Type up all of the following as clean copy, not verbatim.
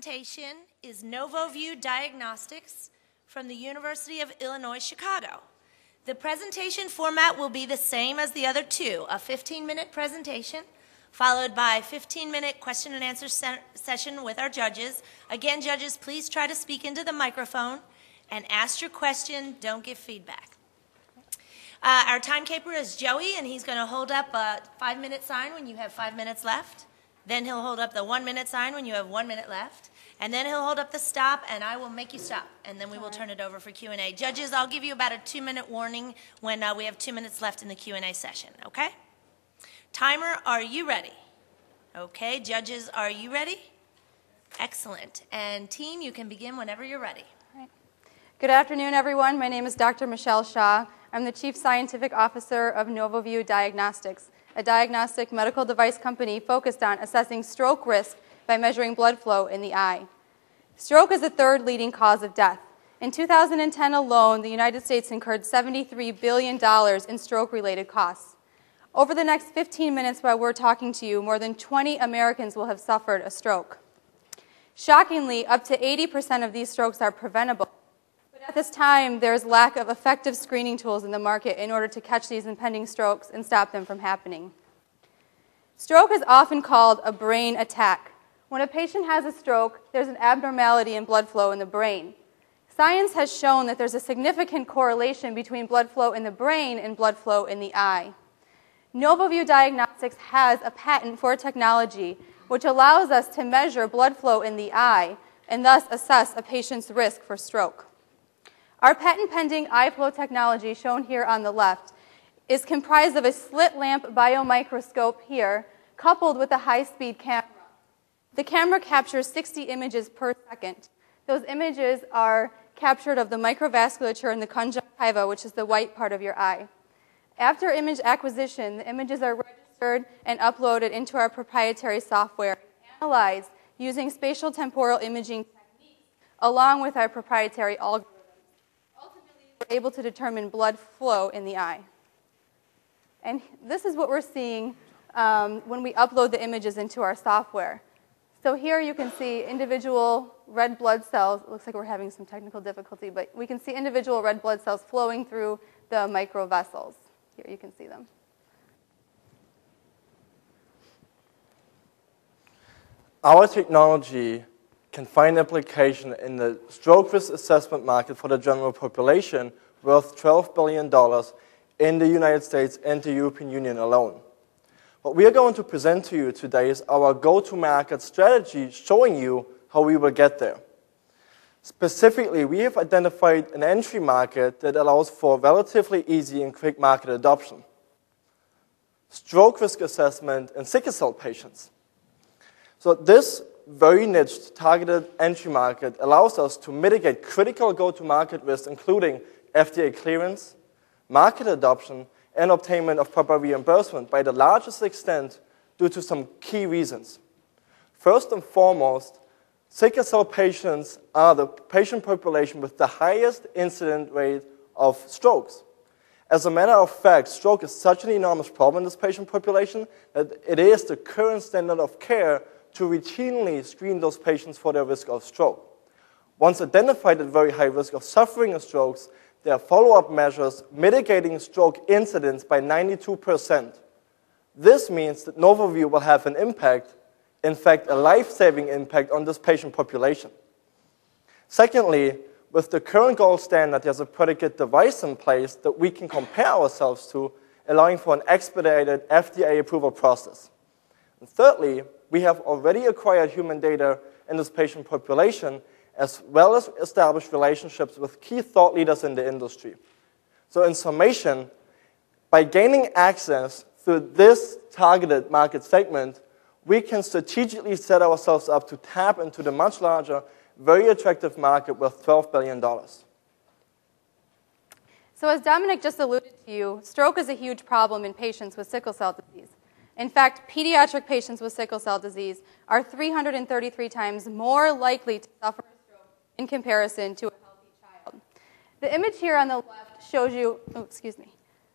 Presentation is NovoView Diagnostics from the University of Illinois, Chicago. The presentation format will be the same as the other two, a 15-minute presentation followed by a 15-minute question and answer session with our judges. Again, judges, please try to speak into the microphone and ask your question. Don't give feedback. Our timekeeper is Joey, and he's going to hold up a 5-minute sign when you have 5 minutes left. Then he'll hold up the 1-minute sign when you have 1 minute left. And then he'll hold up the stop, and I will make you stop. And then we will turn it over for Q&A. Judges, I'll give you about a 2-minute warning when we have 2 minutes left in the Q&A session, okay? Timer, are you ready? Okay, judges, are you ready? Excellent. And team, you can begin whenever you're ready. All right. Good afternoon, everyone. My name is Dr. Michelle Shaw. I'm the Chief Scientific Officer of NovoView Diagnostics, a diagnostic medical device company focused on assessing stroke risk by measuring blood flow in the eye. Stroke is the third leading cause of death. In 2010 alone, the United States incurred $73 billion in stroke-related costs. Over the next 15 minutes while we're talking to you, more than 20 Americans will have suffered a stroke. Shockingly, up to 80% of these strokes are preventable. But at this time, there's lack of effective screening tools in the market in order to catch these impending strokes and stop them from happening. Stroke is often called a brain attack. When a patient has a stroke, there's an abnormality in blood flow in the brain. Science has shown that there's a significant correlation between blood flow in the brain and blood flow in the eye. NovoView Diagnostics has a patent for a technology which allows us to measure blood flow in the eye and thus assess a patient's risk for stroke. Our patent-pending iFlow technology, shown here on the left, is comprised of a slit lamp biomicroscope here, coupled with a high-speed camera. The camera captures 60 images per second. Those images are captured of the microvasculature in the conjunctiva, which is the white part of your eye. After image acquisition, the images are registered and uploaded into our proprietary software and analyzed using spatial temporal imaging techniques along with our proprietary algorithms. Ultimately, we're able to determine blood flow in the eye. And this is what we're seeing when we upload the images into our software. So here you can see individual red blood cells. It looks like we're having some technical difficulty, but we can see individual red blood cells flowing through the microvessels. Here you can see them. Our technology can find application in the stroke risk assessment market for the general population worth $12 billion in the United States and the European Union alone. What we are going to present to you today is our go-to-market strategy showing you how we will get there. Specifically, we have identified an entry market that allows for relatively easy and quick market adoption. Stroke risk assessment in sickle cell patients. So this very niche targeted entry market allows us to mitigate critical go-to-market risks, including FDA clearance, market adoption, and obtainment of proper reimbursement by the largest extent due to some key reasons. First and foremost, sickle cell patients are the patient population with the highest incident rate of strokes. As a matter of fact, stroke is such an enormous problem in this patient population that it is the current standard of care to routinely screen those patients for their risk of stroke. Once identified at very high risk of suffering a stroke, there are follow-up measures mitigating stroke incidence by 92%. This means that NovoView will have an impact, in fact, a life-saving impact on this patient population. Secondly, with the current gold standard, there's a predicate device in place that we can compare ourselves to, allowing for an expedited FDA approval process. And thirdly, we have already acquired human data in this patient population, as well as established relationships with key thought leaders in the industry. So in summation, by gaining access through this targeted market segment, we can strategically set ourselves up to tap into the much larger, very attractive market worth $12 billion. So as Dominic just alluded to you, stroke is a huge problem in patients with sickle cell disease. In fact, pediatric patients with sickle cell disease are 333 times more likely to suffer a stroke in comparison to a healthy child. The image here on the left shows you,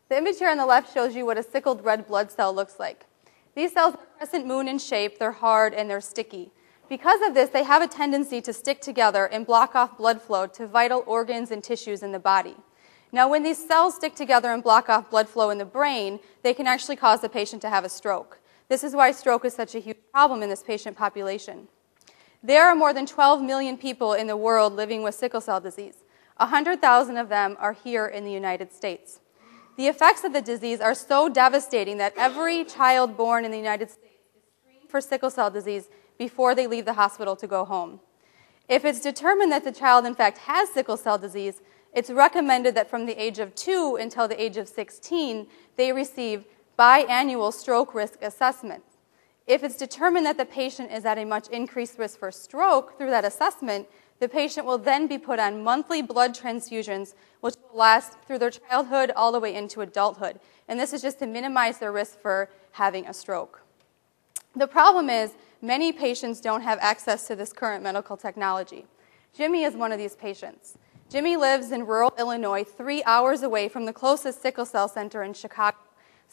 The image here on the left shows you what a sickled red blood cell looks like. These cells are crescent moon in shape, they're hard, and they're sticky. Because of this, they have a tendency to stick together and block off blood flow to vital organs and tissues in the body. Now, when these cells stick together and block off blood flow in the brain, they can actually cause the patient to have a stroke. This is why stroke is such a huge problem in this patient population. There are more than 12 million people in the world living with sickle cell disease. 100,000 of them are here in the United States. The effects of the disease are so devastating that every child born in the United States is screened for sickle cell disease before they leave the hospital to go home. If it's determined that the child, in fact, has sickle cell disease, it's recommended that from the age of 2 until the age of 16, they receive biannual stroke risk assessments. If it's determined that the patient is at a much increased risk for stroke through that assessment, the patient will then be put on monthly blood transfusions, which will last through their childhood all the way into adulthood. And this is just to minimize their risk for having a stroke. The problem is many patients don't have access to this current medical technology. Jimmy is one of these patients. Jimmy lives in rural Illinois, 3 hours away from the closest sickle cell center in Chicago.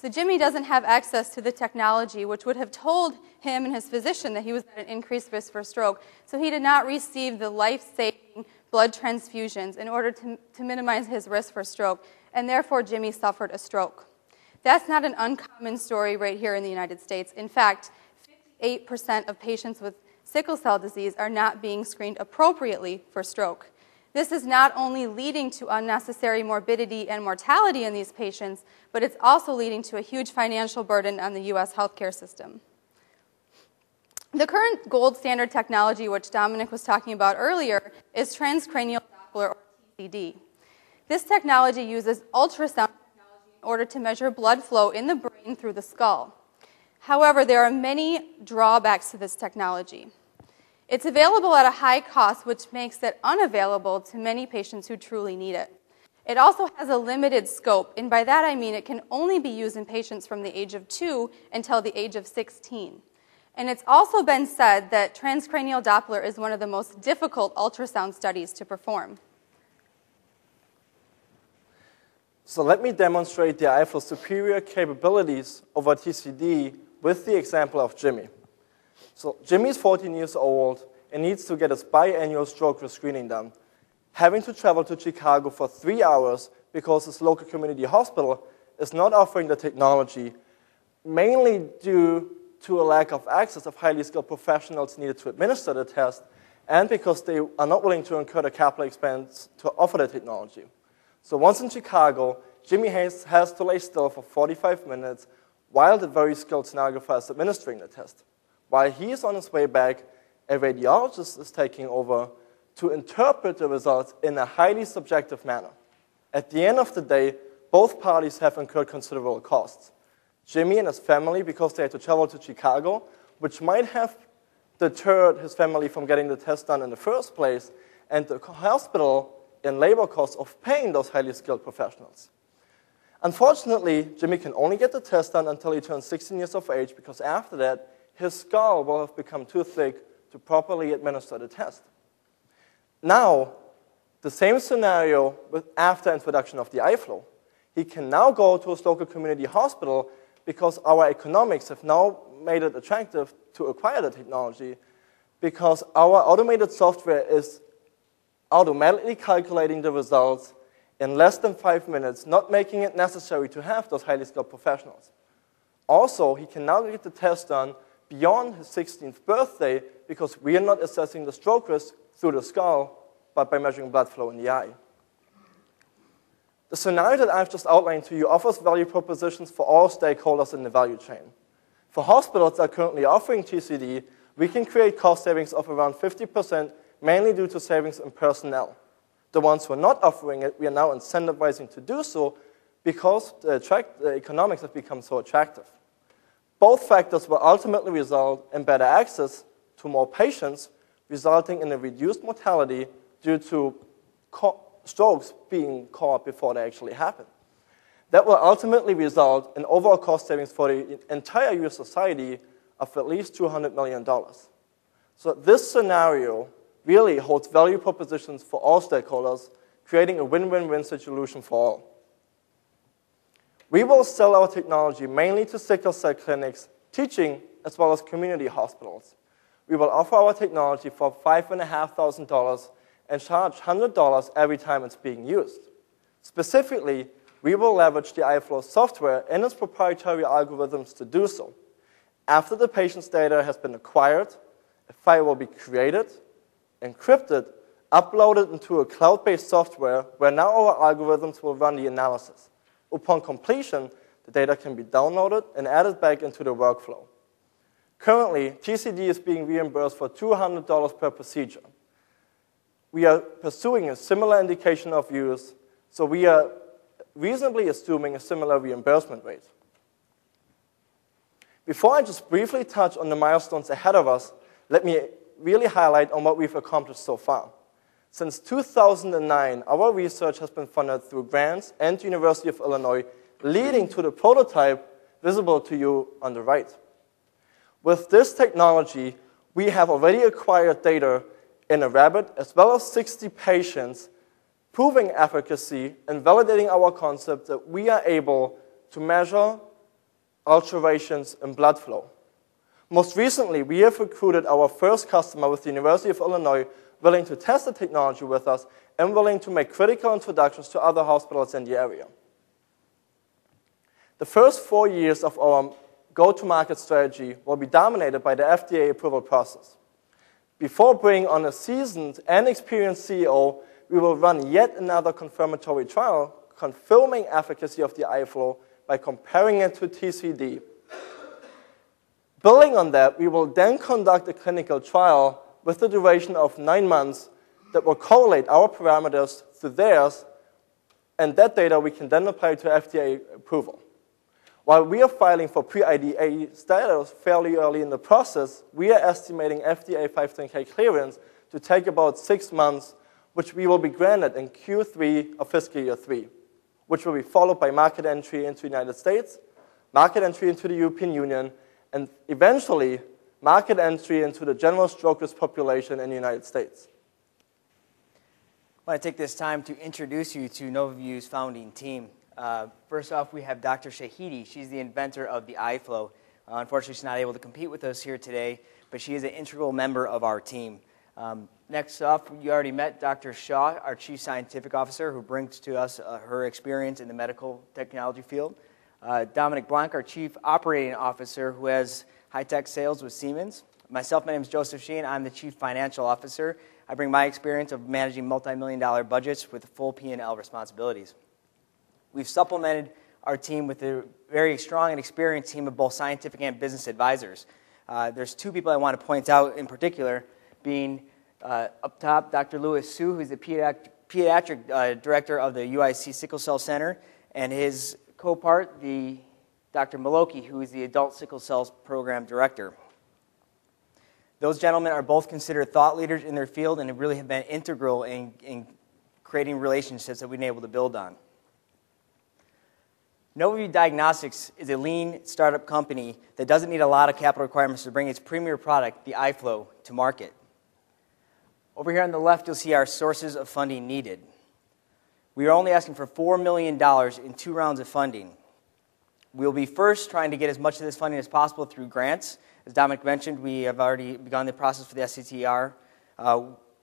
So Jimmy doesn't have access to the technology, which would have told him and his physician that he was at an increased risk for stroke. So he did not receive the life-saving blood transfusions in order to minimize his risk for stroke, and therefore Jimmy suffered a stroke. That's not an uncommon story right here in the United States. In fact, 58% of patients with sickle cell disease are not being screened appropriately for stroke. This is not only leading to unnecessary morbidity and mortality in these patients, but it's also leading to a huge financial burden on the U.S. healthcare system. The current gold standard technology, which Dominic was talking about earlier, is transcranial Doppler, or TCD. This technology uses ultrasound technology in order to measure blood flow in the brain through the skull. However, there are many drawbacks to this technology. It's available at a high cost, which makes it unavailable to many patients who truly need it. It also has a limited scope, and by that I mean it can only be used in patients from the age of 2 until the age of 16. And it's also been said that transcranial Doppler is one of the most difficult ultrasound studies to perform. So let me demonstrate the iFlow's superior capabilities over TCD with the example of Jimmy. So Jimmy is 14 years old and needs to get his biannual stroke risk screening done, having to travel to Chicago for 3 hours because his local community hospital is not offering the technology, mainly due to a lack of access of highly skilled professionals needed to administer the test, and because they are not willing to incur the capital expense to offer the technology. So once in Chicago, Jimmy has to lay still for 45 minutes while the very skilled sonographer is administering the test. While he is on his way back, a radiologist is taking over to interpret the results in a highly subjective manner. At the end of the day, both parties have incurred considerable costs. Jimmy and his family, because they had to travel to Chicago, which might have deterred his family from getting the test done in the first place, and the hospital in labor costs of paying those highly skilled professionals. Unfortunately, Jimmy can only get the test done until he turns 16 years of age, because after that, his skull will have become too thick to properly administer the test. Now, the same scenario with after introduction of the iFlow. He can now go to his local community hospital because our economics have now made it attractive to acquire the technology, because our automated software is automatically calculating the results in less than 5 minutes, not making it necessary to have those highly skilled professionals. Also, he can now get the test done beyond his 16th birthday because we are not assessing the stroke risk through the skull, but by measuring blood flow in the eye. The scenario that I've just outlined to you offers value propositions for all stakeholders in the value chain. For hospitals that are currently offering TCD, we can create cost savings of around 50%, mainly due to savings in personnel. The ones who are not offering it, we are now incentivizing to do so because the economics have become so attractive. Both factors will ultimately result in better access to more patients, resulting in a reduced mortality due to strokes being caught before they actually happen. That will ultimately result in overall cost savings for the entire U.S. society of at least $200 million. So this scenario really holds value propositions for all stakeholders, creating a win-win-win solution for all. We will sell our technology mainly to sickle cell clinics, teaching, as well as community hospitals. we will offer our technology for $5,500 and charge $100 every time it's being used. Specifically, we will leverage the iFlow software and its proprietary algorithms to do so. After the patient's data has been acquired, a file will be created, encrypted, uploaded into a cloud-based software where now our algorithms will run the analysis. Upon completion, the data can be downloaded and added back into the workflow. Currently, TCD is being reimbursed for $200 per procedure. We are pursuing a similar indication of use, so we are reasonably assuming a similar reimbursement rate. Before I just briefly touch on the milestones ahead of us, let me really highlight on what we've accomplished so far. Since 2009, our research has been funded through grants and University of Illinois, leading to the prototype visible to you on the right. With this technology, we have already acquired data in a rabbit as well as 60 patients, proving efficacy and validating our concept that we are able to measure alterations in blood flow. Most recently, we have recruited our first customer with the University of Illinois willing to test the technology with us and willing to make critical introductions to other hospitals in the area. The first 4 years of our go-to-market strategy will be dominated by the FDA approval process. Before bringing on a seasoned and experienced CEO, we will run yet another confirmatory trial confirming efficacy of the iFlow by comparing it to TCD. Building on that, we will then conduct a clinical trial with a duration of 9 months that will correlate our parameters to theirs, and that data we can then apply to FDA approval. While we are filing for pre-IDE status fairly early in the process, we are estimating FDA 510(k) clearance to take about 6 months, which we will be granted in Q3 of fiscal year 3, which will be followed by market entry into the United States, market entry into the European Union, and eventually market entry into the general stroke risk population in the United States. I want to take this time to introduce you to NovaView's founding team. First off, we have Dr. Shahidi. She's the inventor of the iFlow. Unfortunately, she's not able to compete with us here today, but she is an integral member of our team. Next up, you already met Dr. Shaw, our Chief Scientific Officer, who brings to us her experience in the medical technology field. Dominic Blanc, our Chief Operating Officer, who has high-tech sales with Siemens. Myself, my name is Joseph Sheehan. I'm the Chief Financial Officer. I bring my experience of managing multi-million-dollar budgets with full P&L responsibilities. We've supplemented our team with a very strong and experienced team of both scientific and business advisors. There's 2 people I want to point out in particular, being up top, Dr. Louis Su, who's the pediatric director of the UIC Sickle Cell Center, and his co-part, Dr. Maloki, who is the adult sickle cell program director. Those gentlemen are both considered thought leaders in their field and really have been integral in creating relationships that we've been able to build on. NovaView Diagnostics is a lean startup company that doesn't need a lot of capital requirements to bring its premier product, the iFlow, to market. Over here on the left, you'll see our sources of funding needed. We are only asking for $4 million in 2 rounds of funding. We'll be first trying to get as much of this funding as possible through grants. As Dominic mentioned, we have already begun the process for the SCTR.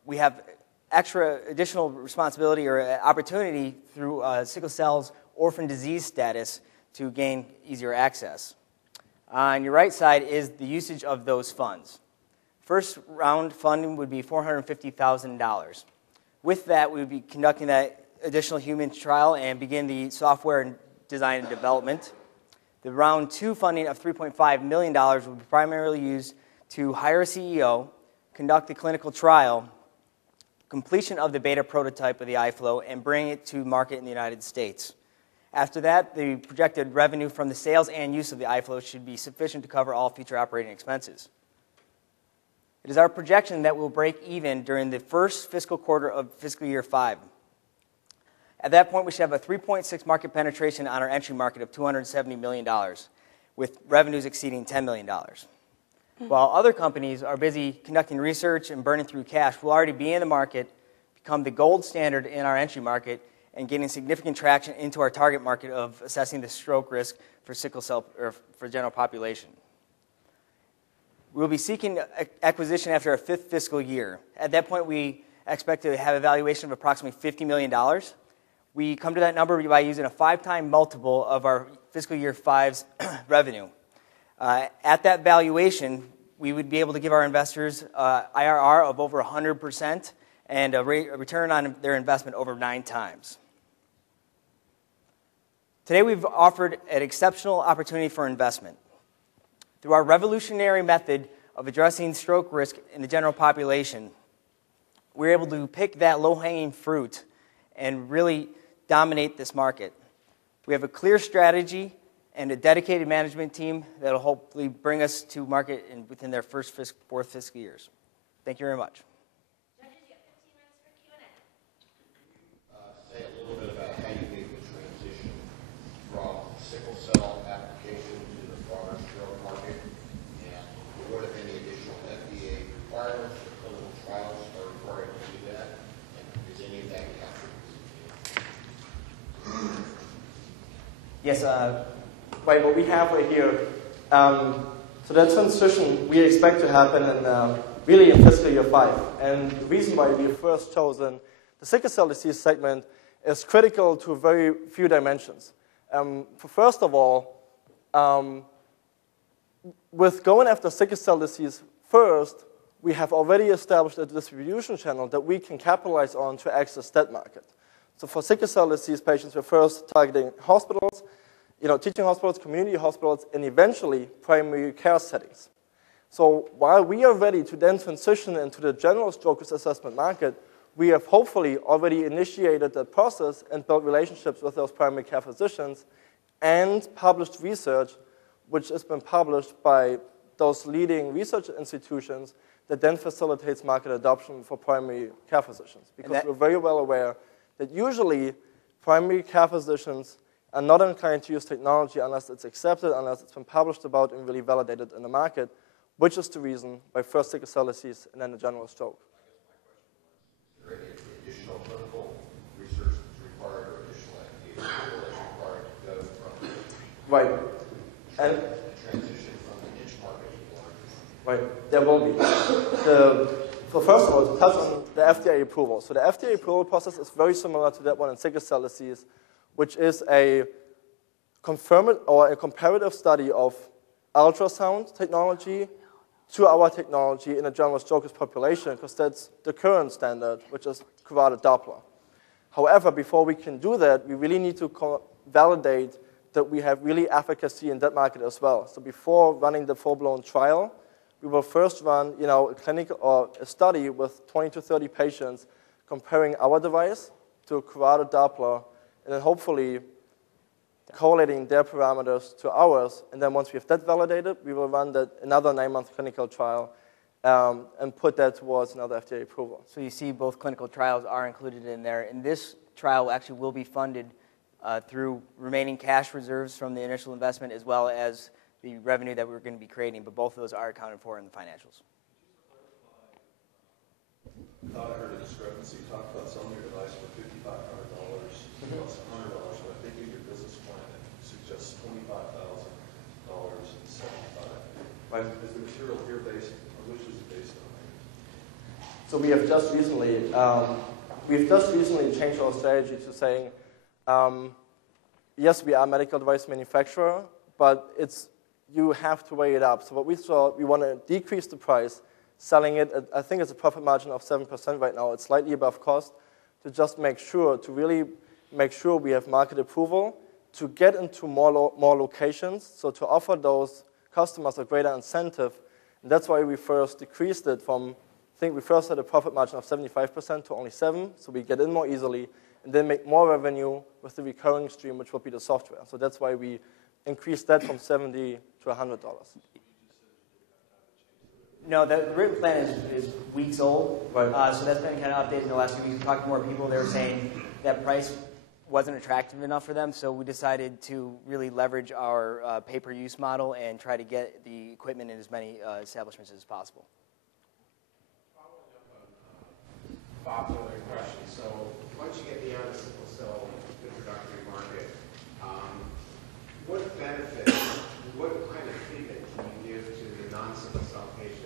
We have additional responsibility or opportunity through sickle cell's orphan disease status to gain easier access. On your right side is the usage of those funds. First round funding would be $450,000. With that, we would be conducting that additional human trial and begin the software and design and development. The round 2 funding of $3.5 million will be primarily used to hire a CEO, conduct the clinical trial, completion of the beta prototype of the iFlow, and bring it to market in the United States. After that, the projected revenue from the sales and use of the iFlow should be sufficient to cover all future operating expenses. It is our projection that we'll break even during the first fiscal quarter of fiscal year 5. At that point, we should have a 3.6 market penetration on our entry market of $270 million, with revenues exceeding $10 million. While other companies are busy conducting research and burning through cash, we'll already be in the market, become the gold standard in our entry market, and getting significant traction into our target market of assessing the stroke risk for sickle cell or for general population. We will be seeking acquisition after our 5th fiscal year. At that point, we expect to have a valuation of approximately $50 million. We come to that number by using a 5-time multiple of our fiscal year 5's revenue. At that valuation, we would be able to give our investors IRR of over 100% and a return on their investment over 9 times. Today, we've offered an exceptional opportunity for investment. Through our revolutionary method of addressing stroke risk in the general population, we're able to pick that low-hanging fruit and really dominate this market. We have a clear strategy and a dedicated management team that will hopefully bring us to market within their 4th fiscal years. Thank you very much. Judges, you have 15 minutes for Q&A. Say a little bit about how you make the transition from sickle cell application to the broader stroke market, and what, if any, additional FDA requirements or clinical trials are required to do that, and is any of that captured? Yes, Right, what we have right here, so that transition we expect to happen in really in fiscal year 5. And the reason why we have first chosen the sickle cell disease segment is critical to very few dimensions. First of all, with going after sickle cell disease first, we have already established a distribution channel that we can capitalize on to access that market. So for sickle cell disease patients, we're first targeting hospitals, teaching hospitals, community hospitals, and eventually primary care settings. So while we are ready to then transition into the general stroke risk assessment market, we have hopefully already initiated that process and built relationships with those primary care physicians and published research, which has been published by those leading research institutions that then facilitates market adoption for primary care physicians. Because we're very well aware that usually primary care physicians are not inclined to use technology unless it's accepted, unless it's been published about and really validated in the market, which is the reason why first sickle cell disease and then the general stroke. I guess my question was, is there any additional clinical research that's required or additional FDA approval that's required to go from Right. And the transition from the niche market to the larger? Right, there will be. So first of all, to touch on the FDA approval. So the FDA approval process is very similar to that one in sickle cell disease, which is a comparative study of ultrasound technology to our technology in a general stroke risk population, because that's the current standard, which is carotid Doppler. However, before we can do that, we really need to validate that we have really efficacy in that market as well. So before running the full-blown trial, we will first run, a clinical or a study with 20 to 30 patients comparing our device to a carotid Doppler, and then hopefully correlating their parameters to ours. And then once we have that validated, we will run another 9-month clinical trial and put that towards another FDA approval. so you see both clinical trials are included in there, and this trial actually will be funded through remaining cash reserves from the initial investment as well as the revenue that we're going to be creating, but both of those are accounted for in the financials. I thought I heard a discrepancy. You talked about selling your device for $5,500 plus $100, but I think in your business plan it suggests $25,000 and $75,000. Right. Is the material here based on which is it based on? So we have just recently changed our strategy to saying, yes, we are a medical device manufacturer, but you have to weigh it up. So what we thought, we want to decrease the price, selling it at, I think it's a profit margin of 7% right now. It's slightly above cost, to just really make sure we have market approval, to get into more locations, so to offer those customers a greater incentive. And that's why we first decreased it from, I think we first had a profit margin of 75% to only 7%, so we get in more easily, and then make more revenue with the recurring stream, which will be the software. So that's why we increased that from $70 to $100. No, the written plan is weeks old, Right. So that's been kind of updated in the last few weeks. We talked to more people. They were saying that price wasn't attractive enough for them, so we decided to really leverage our pay-per-use model and try to get the equipment in as many establishments as possible. Bob's other question. So once you get beyond the sickle cell introductory market, what benefits, what kind of treatment can you give to the non-sickle cell patients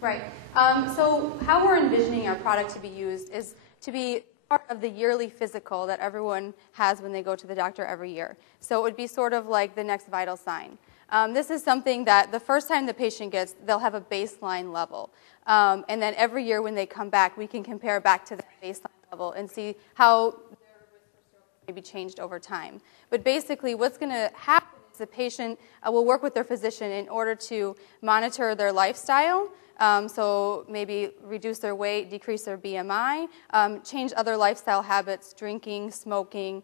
Right. So how we're envisioning our product to be used is to be part of the yearly physical that everyone has when they go to the doctor every year. So it would be sort of like the next vital sign. This is something that the first time the patient gets, they'll have a baseline level. And then every year when they come back, we can compare back to that baseline level and see how their risk for stroke may be changed over time. But basically what's going to happen is the patient will work with their physician in order to monitor their lifestyle. So maybe reduce their weight, decrease their BMI, change other lifestyle habits, drinking, smoking,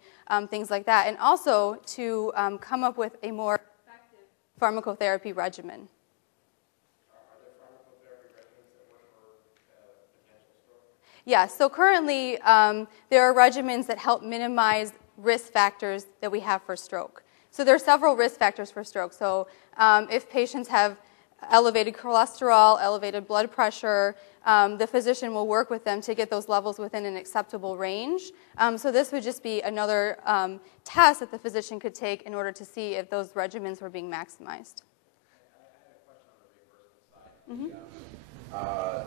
things like that. And also to come up with a more effective pharmacotherapy regimen. Are there pharmacotherapy regimens that work for potential stroke? Yeah, so currently there are regimens that help minimize risk factors that we have for stroke. So there are several risk factors for stroke. So if patients have elevated cholesterol, elevated blood pressure, the physician will work with them to get those levels within an acceptable range. So this would just be another test that the physician could take in order to see if those regimens were being maximized. I had a question on the reimbursement side.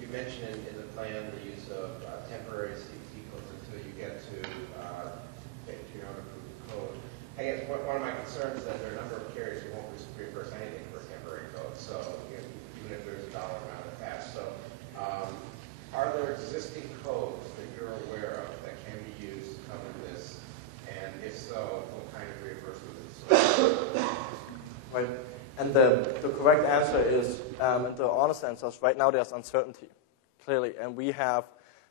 You mentioned in the plan the use of temporary CPT codes until you get to your own approved code. I guess one of my concerns is that there are a number of carriers who won't reimburse anything for a temporary code, so even if there's a dollar amount attached. So are there existing codes that you're aware of that can be used to cover this? And if so, what kind of reimbursement is it? Right. And the correct answer is, and the honest answer is, right now there's uncertainty, clearly. And we have,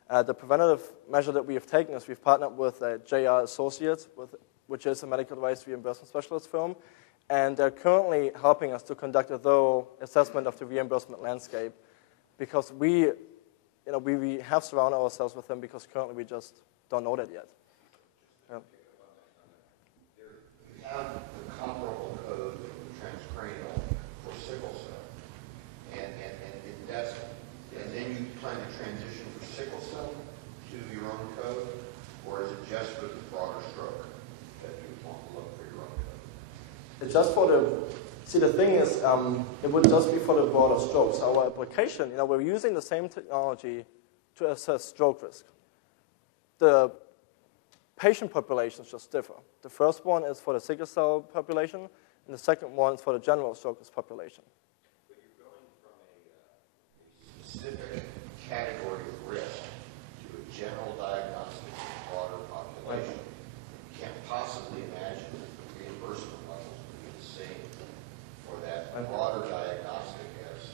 the preventative measure that we have taken is we've partnered with JR Associates, which is a medical device reimbursement specialist firm. And they're currently helping us to conduct a thorough assessment of the reimbursement landscape because we have surrounded ourselves with them because currently we just don't know that yet. Yeah. You have the comparable code for transcranial for sickle cell, and then you plan to transition from sickle cell to your own code, or is it just for the broader stroke that you want to look for your own code? It's just for the thing is, it would just be for the broader strokes. Our application, we're using the same technology to assess stroke risk. The patient populations just differ. The first one is for the sickle cell population, and the second one is for the general stroke risk population. But you're going from a specific category of risk to a general diagnostic of the broader population. You can't possibly imagine that the reimbursement levels would be the same for that broader diagnostic as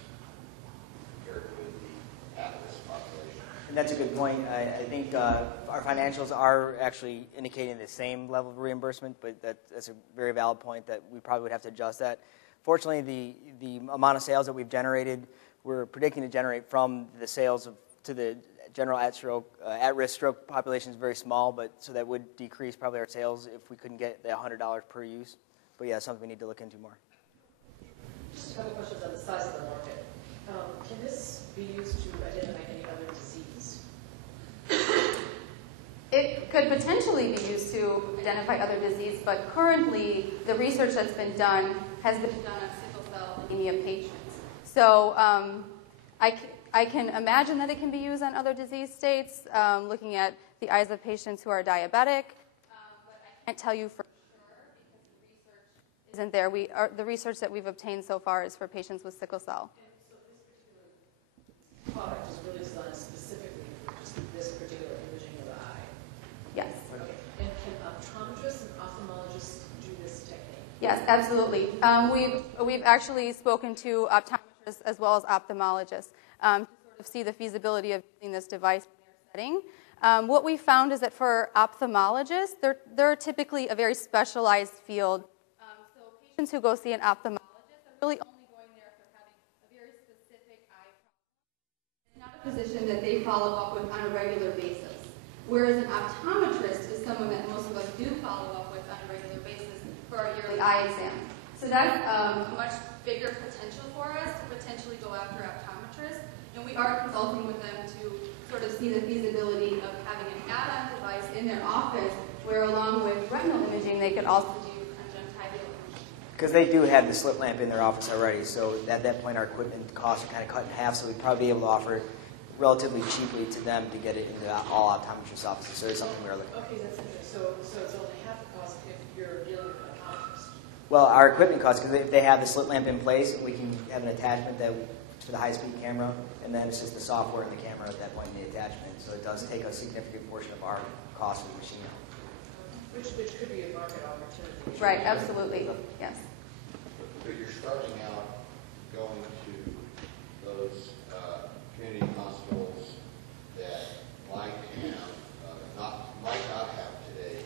compared with the at-risk population. And that's a good point. I think our financials are actually indicating the same level of reimbursement, but that's a very valid point that we probably would have to adjust that. Fortunately, the amount of sales that we've generated, we're predicting to generate from the sales to the general at-risk stroke population is very small, but so that would decrease probably our sales if we couldn't get the $100 per use. But yeah, something we need to look into more. Just a couple questions on the size of the market. Can this be used to identify any other disease? It could potentially be used to identify other disease, but currently the research that's been done has been done on sickle cell anemia patients. So I can imagine that it can be used on other disease states, looking at the eyes of patients who are diabetic, but I can't tell you for sure because the research isn't there. The research that we've obtained so far is for patients with sickle cell. And so this particular product is really designed specifically for just this particular imaging of the eye? Yes. Okay. And can optometrists and ophthalmologists do this technique? Yes, absolutely. We've actually spoken to optometrists as well as ophthalmologists to sort of see the feasibility of using this device in their setting. What we found is that for ophthalmologists, they're typically a very specialized field. So patients who go see an ophthalmologist are really only going there if they're having a very specific eye problem. It's not a position that they follow up with on a regular basis. Whereas an optometrist is someone that most of us do follow up with on a regular basis for our yearly eye exam. So that's a much bigger potential for us to potentially go after optometrists. And we are consulting with them to sort of see the feasibility of having an add-on device in their office where along with retinal imaging they could also do conjunctival imaging. Because they do have the slit lamp in their office already, so at that point our equipment costs are kind of cut in half, so we'd probably be able to offer it relatively cheaply to them to get it into all optometrist offices. So it's something we're looking at. Okay, that's interesting. So it's only half the cost if you're dealing with an optometrist. Well, our equipment costs, because if they have the slit lamp in place, we can have an attachment that for the high-speed camera, and then it's just the software in the camera at that point in the attachment. So it does take a significant portion of our cost of the machine. Which could be a market opportunity. Right, absolutely, yes. But you're starting out going to those community hospitals that might not have today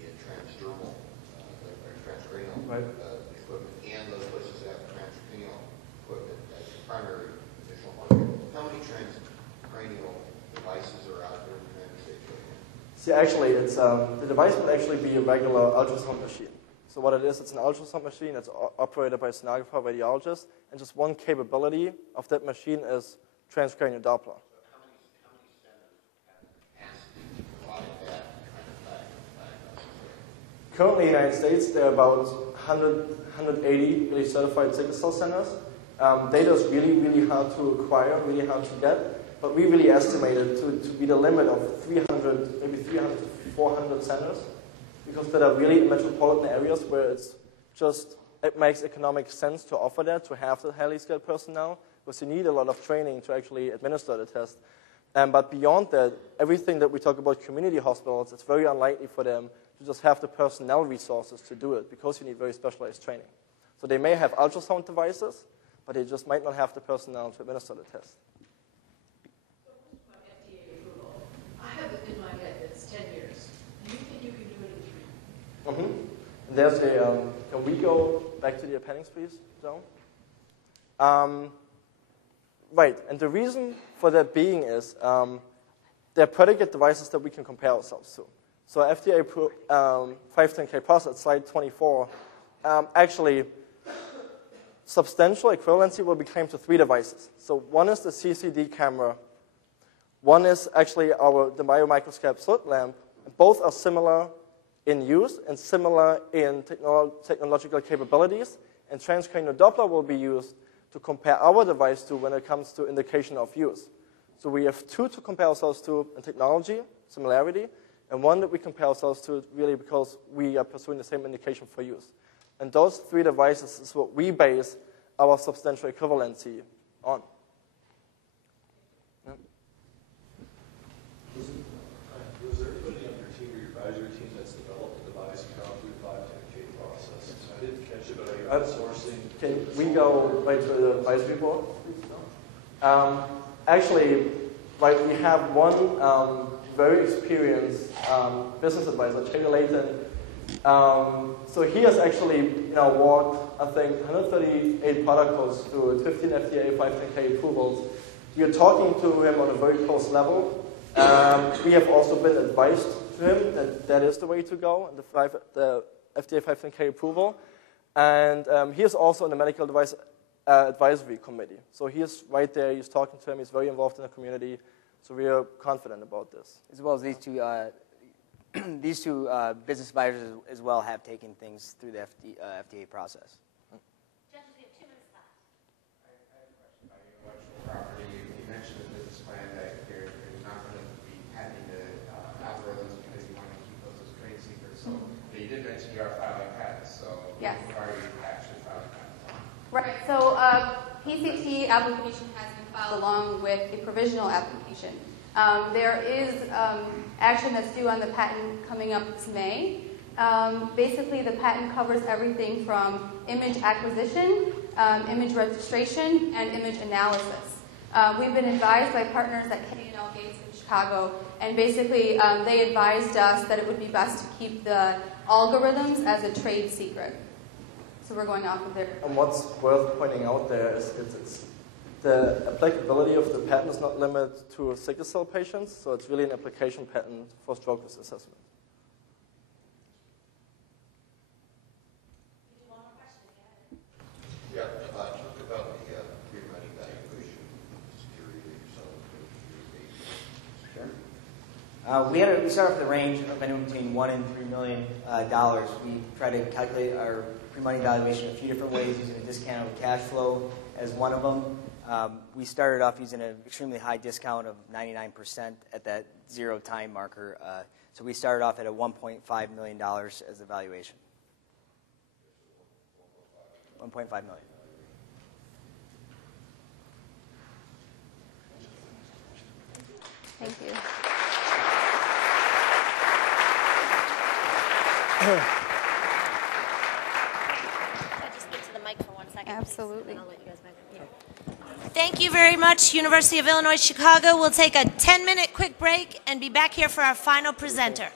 the transdermal, or transcranial equipment, and those places that have transcranial equipment as the primary initial market. How many transcranial devices are out there in the United States right now? See, actually, it's the device would actually be a regular ultrasound machine. So what it is, it's an ultrasound machine that's operated by a sonographer radiologist, and just one capability of that machine is transcranial Doppler. How many centers have capacity to provide that kind of diagnosis? Currently in the United States, there are about 180 really certified sickle cell centers. Data is really, really hard to acquire, really hard to get, but we really estimate it to be the limit of 300, maybe 300 to 400 centers, because there are really metropolitan areas where it makes economic sense to offer that, to have the highly skilled personnel, because you need a lot of training to actually administer the test. But beyond that, everything that we talk about community hospitals, it's very unlikely for them to just have the personnel resources to do it, because you need very specialized training. So they may have ultrasound devices, but they just might not have the personnel to administer the test. So what's my FDA approval? I have it in my head that it's 10 years. Do you think you can do it in 3? Mm-hmm. And there's can we go back to the appendix, please, Joe? Right, and the reason for that being is they're predicate devices that we can compare ourselves to. So FDA 510K process, slide 24, actually substantial equivalency will be claimed to 3 devices. So one is the CCD camera, one is actually the biomicroscope slit lamp. Both are similar in use and similar in technological capabilities, and transcranial Doppler will be used to compare our device to when it comes to indication of use. So we have 2 to compare ourselves to in technology, similarity, and 1 that we compare ourselves to really because we are pursuing the same indication for use. And those 3 devices is what we base our substantial equivalency on. Yeah. Was there anybody on your team or your advisory team that's developed a device and gone through the 510K process? I didn't catch it, but are you outsourcing? Can we go right to the advisory board, please? Actually, right, we have one very experienced business advisor, Taylor Layton. So he has actually walked, I think, 138 protocols through 15 FDA 510K approvals. We are talking to him on a very close level. We have also been advised to him that that is the way to go, the FDA 510K approval. And he is also in the medical device advisory committee. So he is right there, he's talking to him, he's very involved in the community. So we are confident about this. As well as these two business advisors as well have taken things through the FDA process. Judges, we have 2 minutes left. I have a question about your intellectual property. You mentioned the business plan that you're not going to be patenting the algorithms because you want to keep those as trade secrets. So, but you did mention you are filing patents. So, yes. What are you actually filing patents on? Right. So PCT application has been filed along with a provisional application. There is action that's due on the patent coming up this May. Basically, the patent covers everything from image acquisition, image registration, and image analysis. We've been advised by partners at Cardinal Gates in Chicago, and basically they advised us that it would be best to keep the algorithms as a trade secret. So we're going off of their... And what's worth pointing out there is the applicability of the patent is not limited to sickle cell patients, so it's really an application patent for stroke risk assessment. Yeah, talk about the pre-money valuation security that you're selling. Sure. We start off with a range of anywhere between $1 and $3 million. We try to calculate our pre-money valuation a few different ways, using a discounted cash flow as one of them. We started off using an extremely high discount of 99% at that 0 time marker. So we started off at a $1.5 million as the valuation. 1.5 million. Thank you. Just get to the mic for 1 second. Absolutely. Please, and I'll let you guys back up here. Thank you very much, University of Illinois Chicago. We'll take a 10-minute quick break and be back here for our final presenter.